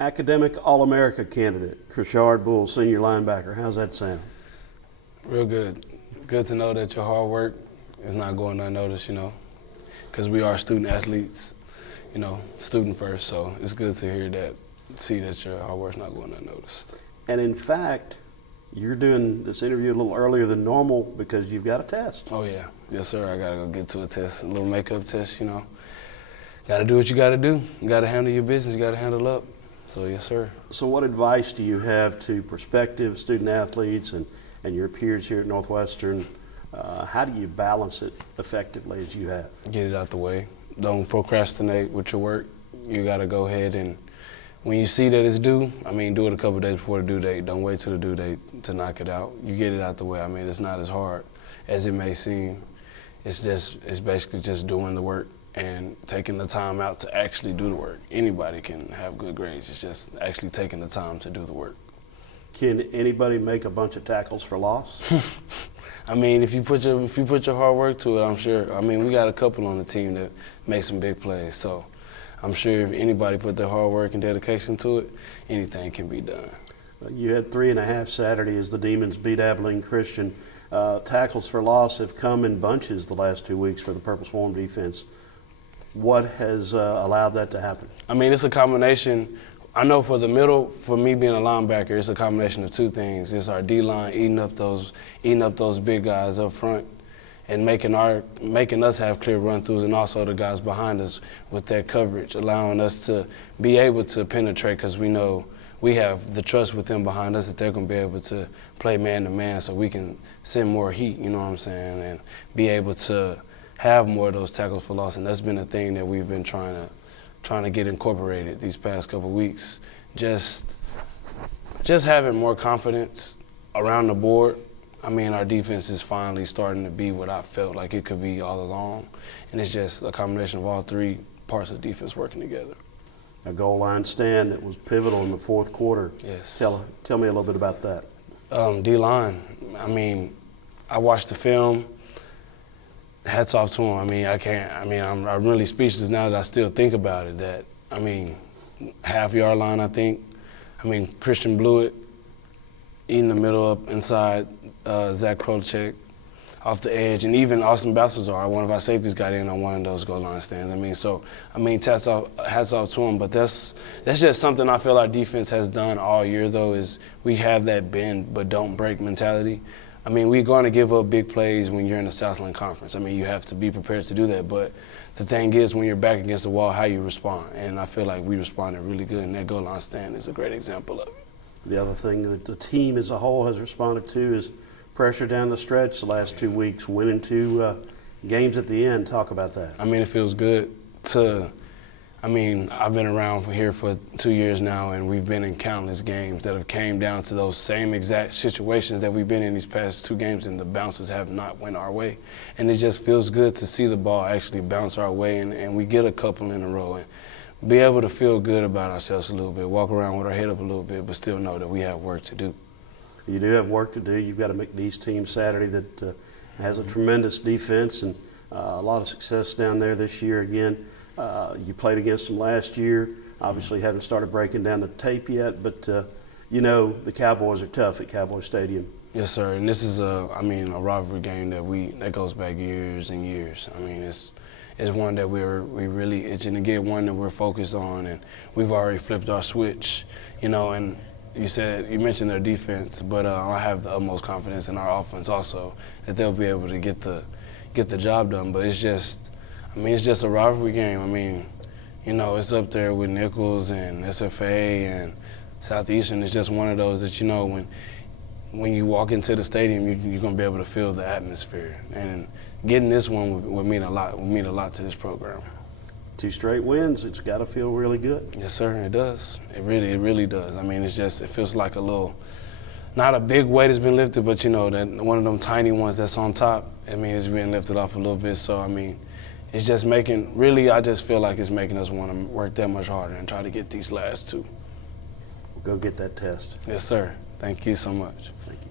Academic All-America candidate, Chrishard Buhl, senior linebacker. How's that sound? Real good. Good to know that your hard work is not going unnoticed, because we are student athletes, student first. So it's good to hear that, see that your hard work's not going unnoticed. And in fact, you're doing this interview a little earlier than normal because you've got a test. Oh, yeah. Yes, sir. I got to go get to a test, a little makeup test, Got to do what you got to do. You got to handle your business. You got to handle up. So, yes, sir. So what advice do you have to prospective student athletes and your peers here at Northwestern? How do you balance it effectively as you have? Get it out the way. Don't procrastinate with your work. You got to go ahead and, when you see that it's due, do it a couple days before the due date. Don't wait till the due date to knock it out. You get it out the way. It's not as hard as it may seem. It's basically just doing the work and taking the time out to actually do the work. Anybody can have good grades. It's just actually taking the time to do the work. Can anybody make a bunch of tackles for loss? If you put your hard work to it, I'm sure. We got a couple on the team that make some big plays. So I'm sure if anybody put their hard work and dedication to it, anything can be done. You had 3.5 Saturday as the Demons beat LB Chrishard. Tackles for loss have come in bunches the last 2 weeks for the Purple Swarm defense. What has allowed that to happen? It's a combination. I know for the middle, for me being a linebacker, it's a combination of two things. It's our D-line eating up those big guys up front and making us have clear run-throughs, and also the guys behind us with that coverage, allowing us to be able to penetrate, because we know we have the trust with them behind us that they're going to be able to play man-to-man, so we can send more heat, and be able to have more of those tackles for loss. And that's been a thing that we've been trying to get incorporated these past couple of weeks. Just having more confidence around the board. Our defense is finally starting to be what I felt like it could be all along. And it's just a combination of all three parts of the defense working together. A goal line stand that was pivotal in the fourth quarter. Yes. Tell me a little bit about that. D-line. I watched the film. Hats off to him. I'm really speechless now that I still think about it. That, half-yard line, I think. Christian blew it, in the middle up inside Zach Krolchek off the edge, and even Austin Balthazar, one of our safeties, got in on one of those goal line stands. Hats off to him. But that's just something I feel our defense has done all year, though, is we have that bend but don't break mentality. We're going to give up big plays when you're in the Southland Conference. You have to be prepared to do that. But the thing is, when you're back against the wall, how you respond. And I feel like we responded really good, and that goal line stand is a great example of it. The other thing that the team as a whole has responded to is pressure down the stretch the last 2 weeks, winning 2 games at the end. Talk about that. It feels good to I've been around here for 2 years now, and we've been in countless games that have came down to those same exact situations that we've been in these past 2 games, and the bounces have not went our way. And it just feels good to see the ball actually bounce our way, and we get a couple in a row, and be able to feel good about ourselves a little bit, walk around with our head up a little bit, but still know that we have work to do. You do have work to do. You've got a McNeese team Saturday that has a tremendous defense and a lot of success down there this year again. You played against them last year. Obviously haven't started breaking down the tape yet, but the Cowboys are tough at Cowboy Stadium. Yes, sir. And this is a rivalry game that goes back years and years. It's one that we really itching to get, one that we're focused on, and we've already flipped our switch. And you mentioned their defense, but I have the utmost confidence in our offense also that they'll be able to get the job done. But it's just a rivalry game. It's up there with Nichols and SFA and Southeastern. It's just one of those that, when you walk into the stadium, you're going to be able to feel the atmosphere. And getting this one would mean a lot to this program. 2 straight wins, it's got to feel really good. Yes, sir, it does. It really does. It feels like a little, not a big weight has been lifted, but that one of them tiny ones that's on top, it's being lifted off a little bit. So, it's just I just feel like it's making us want to work that much harder and try to get these last 2. We'll go get that test. Yes, sir. Thank you so much. Thank you.